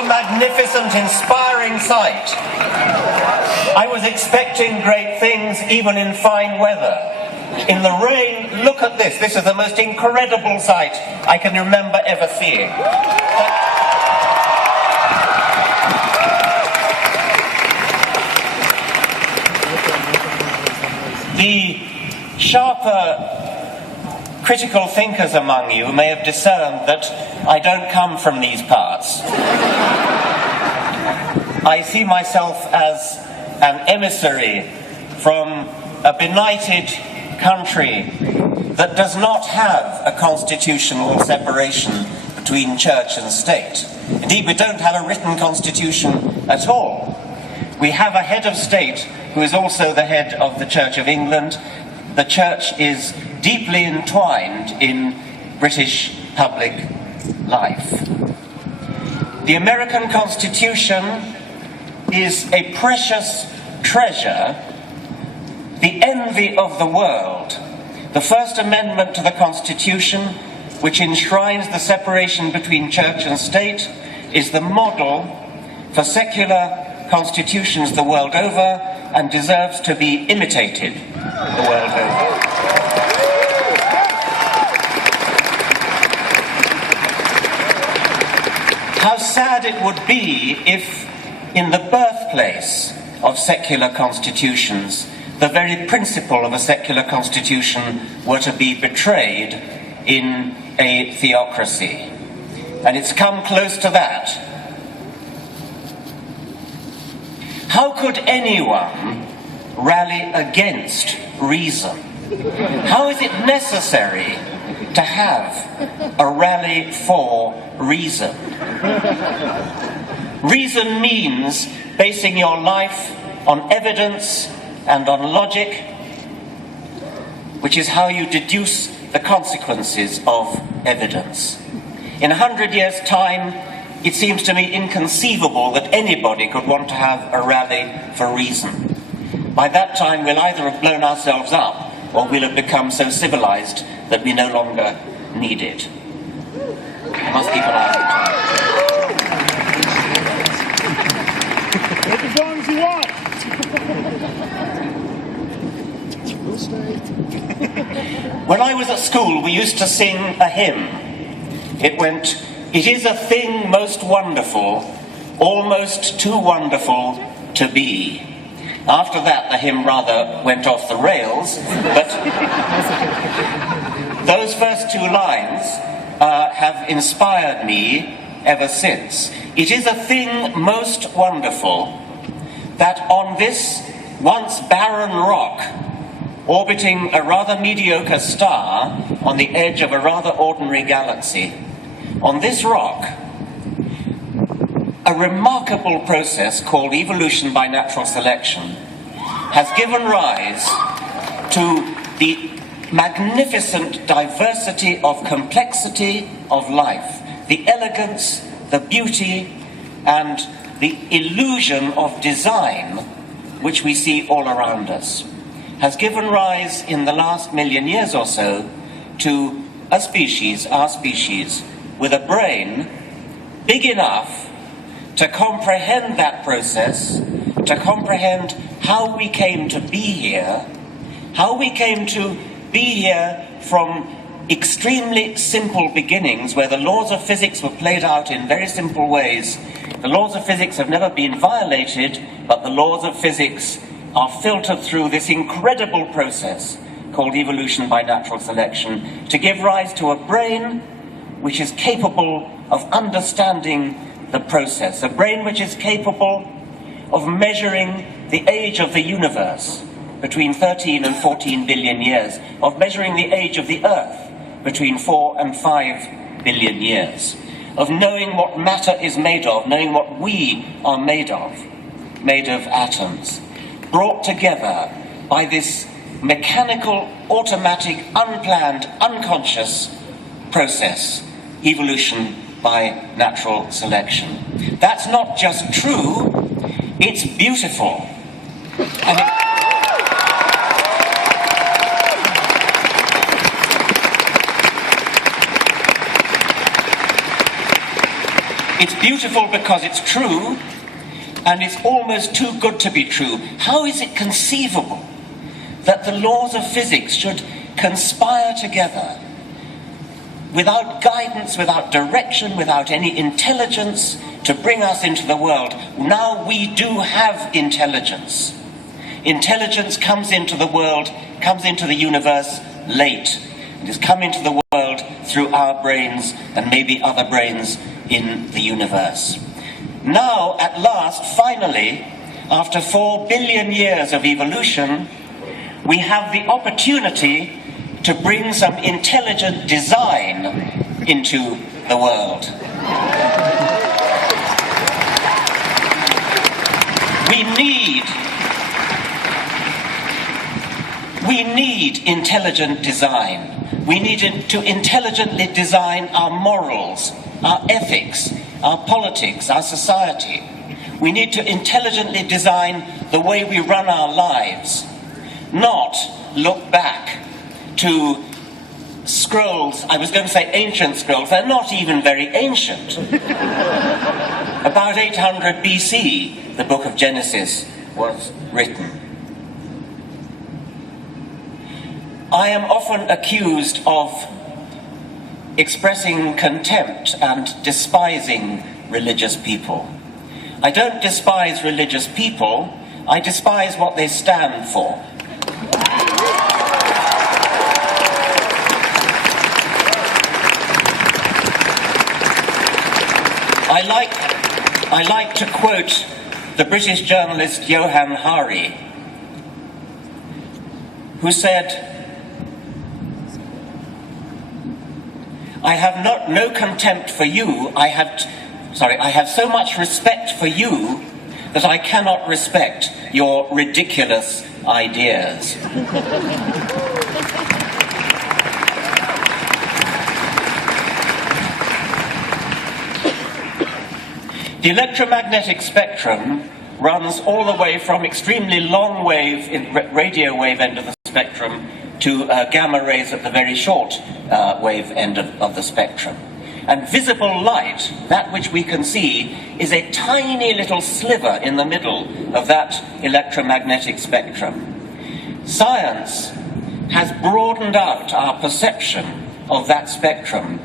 a magnificent, inspiring sight. I was expecting great things even in fine weather. In the rain, look at this. This is the most incredible sight I can remember ever seeing. The sharper critical thinkers among you may have discerned that I don't come from these parts. I see myself as an emissary from a benighted country that does not have a constitutional separation between church and state. Indeed, we don't have a written constitution at all. We have a head of state who is also the head of the Church of England. The church is deeply entwined in British public life. The American Constitution is a precious treasure, the envy of the world. The First Amendment to the Constitution, which enshrines the separation between church and state, is the model for secular constitutions the world over and deserves to be imitated the world over. How sad it would be if, in the birthplace of secular constitutions, the very principle of a secular constitution were to be betrayed in a theocracy. And it's come close to that. How could anyone rally against reason? How is it necessary to have a rally for reason? Reason means basing your life on evidence and on logic, which is how you deduce the consequences of evidence. In 100 years' time, it seems to me inconceivable that anybody could want to have a rally for reason. By that time, we'll either have blown ourselves up or we'll have become so civilized that we no longer need it. I must keep an eye on time. Take as long as you want. When I was at school, we used to sing a hymn. It went, "It is a thing most wonderful, almost too wonderful to be." After that, the hymn rather went off the rails, but those first two lines have inspired me ever since. It is a thing most wonderful that on this once barren rock, orbiting a rather mediocre star on the edge of a rather ordinary galaxy, on this rock, a remarkable process called evolution by natural selection has given rise to the magnificent diversity of complexity of life, the elegance, the beauty, and the illusion of design which we see all around us, has given rise in the last million years or so to a species, our species, with a brain big enough to comprehend that process, to comprehend how we came to be here, from extremely simple beginnings where the laws of physics were played out in very simple ways. The laws of physics have never been violated, but the laws of physics are filtered through this incredible process called evolution by natural selection to give rise to a brain which is capable of understanding the process, a brain which is capable of measuring the age of the universe between 13 and 14 billion years, of measuring the age of the Earth between 4 and 5 billion years, of knowing what matter is made of, knowing what we are made of atoms, brought together by this mechanical, automatic, unplanned, unconscious process, evolution by natural selection. That's not just true, it's beautiful. It's beautiful because it's true, and it's almost too good to be true. How is it conceivable that the laws of physics should conspire together without guidance, without direction, without any intelligence to bring us into the world? Now we do have intelligence. Intelligence comes into the world, comes into the universe late. It has come into the world through our brains and maybe other brains in the universe. Now, at last, finally, after 4 billion years of evolution, we have the opportunity to bring some intelligent design into the world. We need intelligent design. We need to intelligently design our morals, our ethics, our politics, our society. We need to intelligently design the way we run our lives, not look back to scrolls. I was going to say ancient scrolls. They're not even very ancient. About 800 BC, the book of Genesis was written. I am often accused of expressing contempt and despising religious people. I don't despise religious people, I despise what they stand for. I like to quote the British journalist Johann Hari, who said, I have no contempt for you, I have so much respect for you that I cannot respect your ridiculous ideas. The electromagnetic spectrum runs all the way from extremely long wave, radio wave end of the spectrum to gamma rays at the very short wave end of the spectrum. And visible light, that which we can see, is a tiny little sliver in the middle of that electromagnetic spectrum. Science has broadened out our perception of that spectrum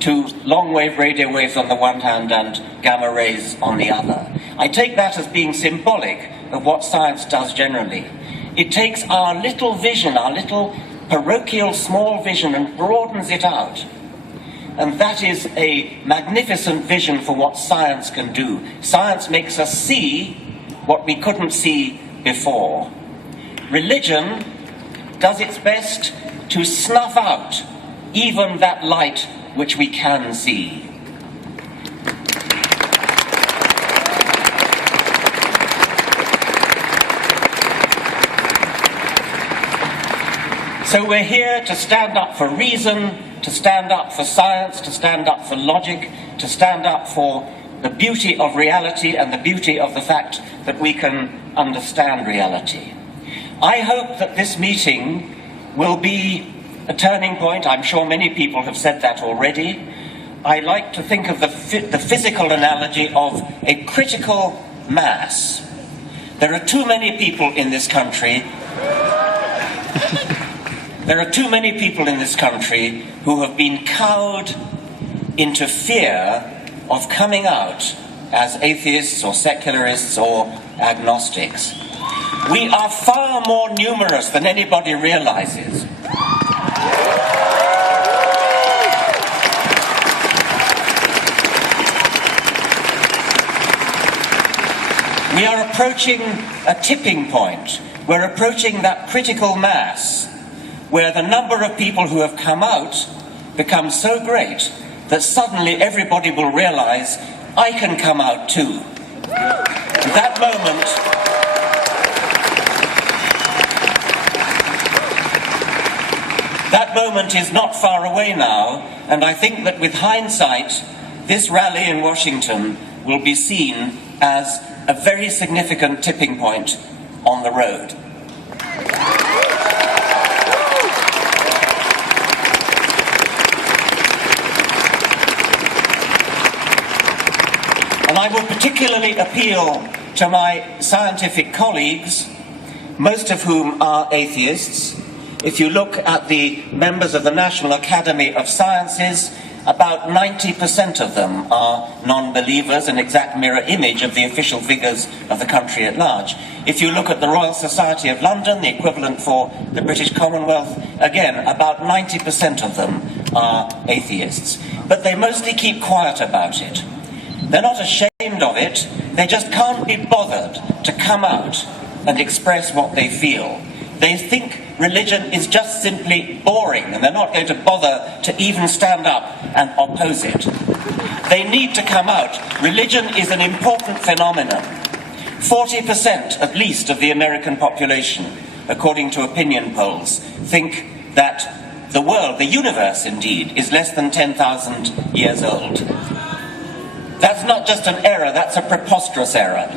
to long-wave radio waves on the one hand and gamma rays on the other. I take that as being symbolic of what science does generally. It takes our little vision, our little parochial small vision, and broadens it out. And that is a magnificent vision for what science can do. Science makes us see what we couldn't see before. Religion does its best to snuff out even that light which we can see. So we're here to stand up for reason, to stand up for science, to stand up for logic, to stand up for the beauty of reality and the beauty of the fact that we can understand reality. I hope that this meeting will be a turning point. I'm sure many people have said that already. I like to think of the physical analogy of a critical mass. There are too many people in this country who have been cowed into fear of coming out as atheists or secularists or agnostics. We are far more numerous than anybody realizes. We are approaching a tipping point. We're approaching that critical mass where the number of people who have come out becomes so great that suddenly everybody will realize, I can come out too. That moment is not far away now, and I think that with hindsight, this rally in Washington will be seen as a very significant tipping point on the road. I would particularly appeal to my scientific colleagues, most of whom are atheists. If you look at the members of the National Academy of Sciences, about 90% of them are non-believers, an exact mirror image of the official figures of the country at large. If you look at the Royal Society of London, the equivalent for the British Commonwealth, again, about 90% of them are atheists. But they mostly keep quiet about it. They're not ashamed of it, they just can't be bothered to come out and express what they feel. They think religion is just simply boring, and they're not going to bother to even stand up and oppose it. They need to come out. Religion is an important phenomenon. 40% at least of the American population, according to opinion polls, think that the world, the universe indeed, is less than 10,000 years old. That's not just an error, that's a preposterous error.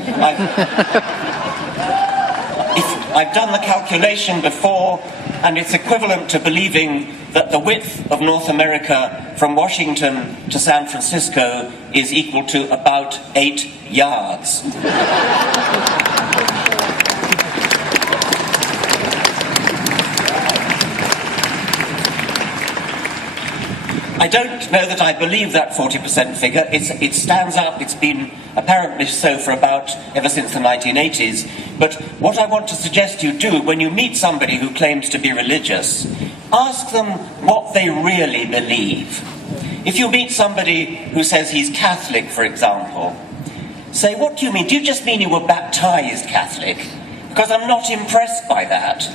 I've done the calculation before, and it's equivalent to believing that the width of North America from Washington to San Francisco is equal to about 8 yards. I don't know that I believe that 40% figure. It stands up. It's been apparently so for ever since the 1980s. But what I want to suggest you do when you meet somebody who claims to be religious, ask them what they really believe. If you meet somebody who says he's Catholic, for example, say, what do you mean? Do you just mean you were baptized Catholic? Because I'm not impressed by that.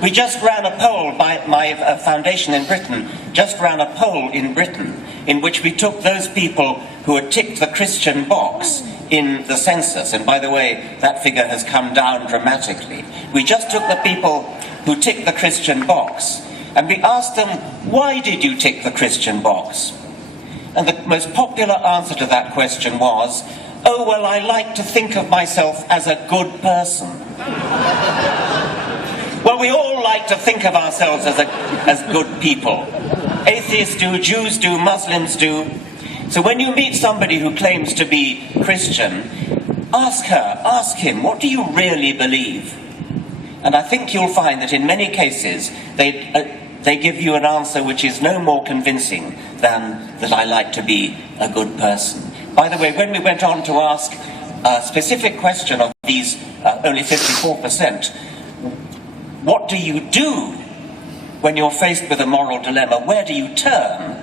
We just ran a poll, my foundation in Britain, just ran a poll in Britain in which we took those people who had ticked the Christian box in the census, and by the way, that figure has come down dramatically. We just took the people who ticked the Christian box, and we asked them, why did you tick the Christian box? And the most popular answer to that question was, oh, well, I like to think of myself as a good person. Well, we all like to think of ourselves as good people. Atheists do, Jews do, Muslims do. So when you meet somebody who claims to be Christian, ask him, what do you really believe? And I think you'll find that in many cases, they give you an answer which is no more convincing than that I like to be a good person. By the way, when we went on to ask a specific question of these only 54%, what do you do when you're faced with a moral dilemma? Where do you turn?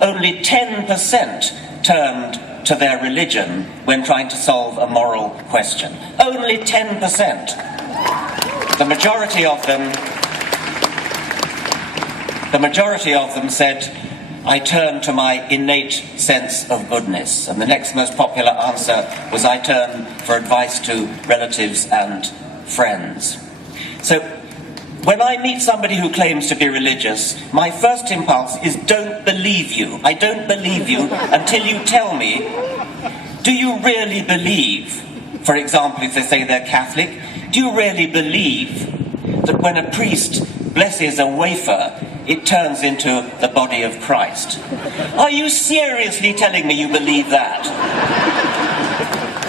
Only 10% turned to their religion when trying to solve a moral question. Only 10%. The majority of them said, I turn to my innate sense of goodness. And the next most popular answer was, I turn for advice to relatives and friends. So, when I meet somebody who claims to be religious, my first impulse is, don't believe you. I don't believe you until you tell me, do you really believe, for example, if they say they're Catholic, do you really believe that when a priest blesses a wafer, it turns into the body of Christ? Are you seriously telling me you believe that?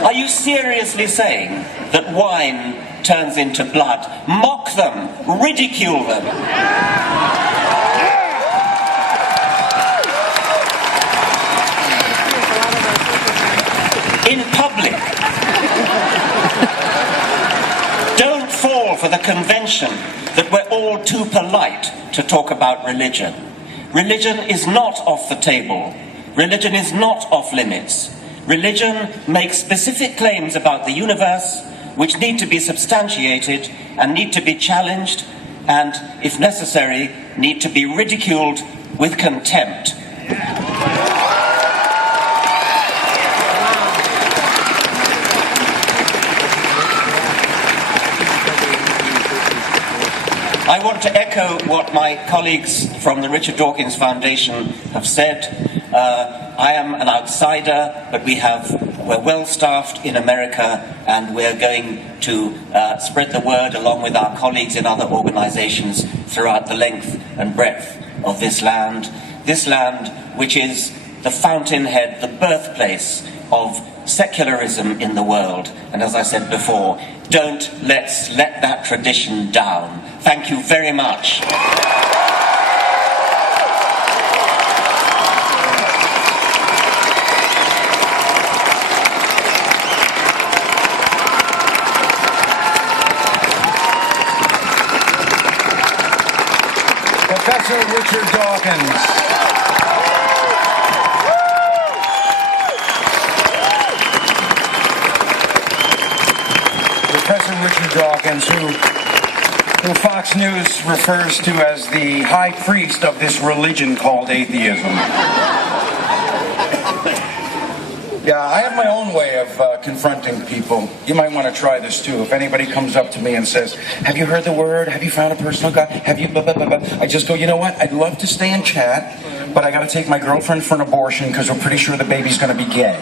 Are you seriously saying that wine turns into blood? Mock them, ridicule them. In public. Don't fall for the convention that we're all too polite to talk about religion. Religion is not off the table. Religion is not off limits. Religion makes specific claims about the universe which need to be substantiated and need to be challenged and, if necessary, need to be ridiculed with contempt. I want to echo what my colleagues from the Richard Dawkins Foundation have said. I am an outsider, but we're well staffed in America, and we're going to spread the word along with our colleagues in other organizations throughout the length and breadth of this land which is the fountainhead, the birthplace of secularism in the world. And as I said before, let's let that tradition down. Thank you very much. Professor Richard Dawkins. Professor Richard Dawkins, who Fox News refers to as the high priest of this religion called atheism. Yeah, I have my own way of confronting people. You might want to try this too. If anybody comes up to me and says, have you heard the word? Have you found a personal God? Have you blah, blah, blah, blah? I just go, you know what? I'd love to stay and chat, but I got to take my girlfriend for an abortion because we're pretty sure the baby's going to be gay.